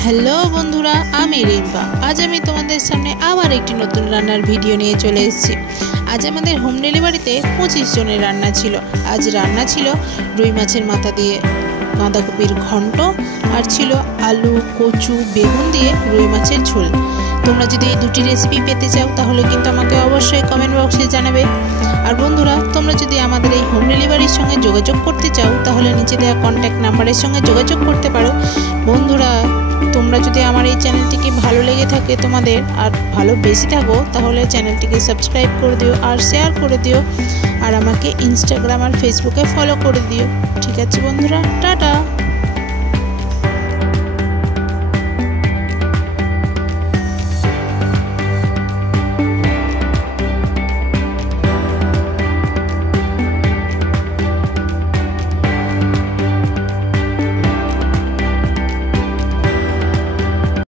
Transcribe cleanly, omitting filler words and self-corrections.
Hello বন্ধুরা, আমি রিম্পা। আজ আমি তোমাদের সামনে আবার একটি নতুন রান্নার ভিডিও নিয়ে চলে এসেছি। আজ আমাদের হোম ডেলিভারিতে 25 জনের রান্না ছিল। আজ রান্না ছিল রুই মাছের মাথা দিয়ে বাঁধাকপির ঘন্ট, আর ছিল আলু, কচু, বেগুন দিয়ে রুই মাছের ঝোল। তোমরা যদি এই দুটি রেসিপি পেতে চাও তাহলে কিন্তু আমাকে অবশ্যই কমেন্ট বক্সে জানাবে। আর বন্ধুরা, তোমরা যদি আমাদের এই হোম ডেলিভারির সঙ্গে যোগাযোগ করতে চাও তাহলে নিচে দেওয়া কন্ট্যাক্ট নাম্বারের সঙ্গে যোগাযোগ করতে পারো। বন্ধুরা, তোমরা যদি আমার এই চ্যানেলটিকে ভালো লেগে থাকে তোমাদের আর ভালোবেসে থাকো তাহলে চ্যানেলটিকে সাবস্ক্রাইব করে দিও আর শেয়ার করে দিও, আর আমাকে ইনস্টাগ্রাম আর ফেসবুকে ফলো করে দিও। ঠিক আছে বন্ধুরা, টাটা।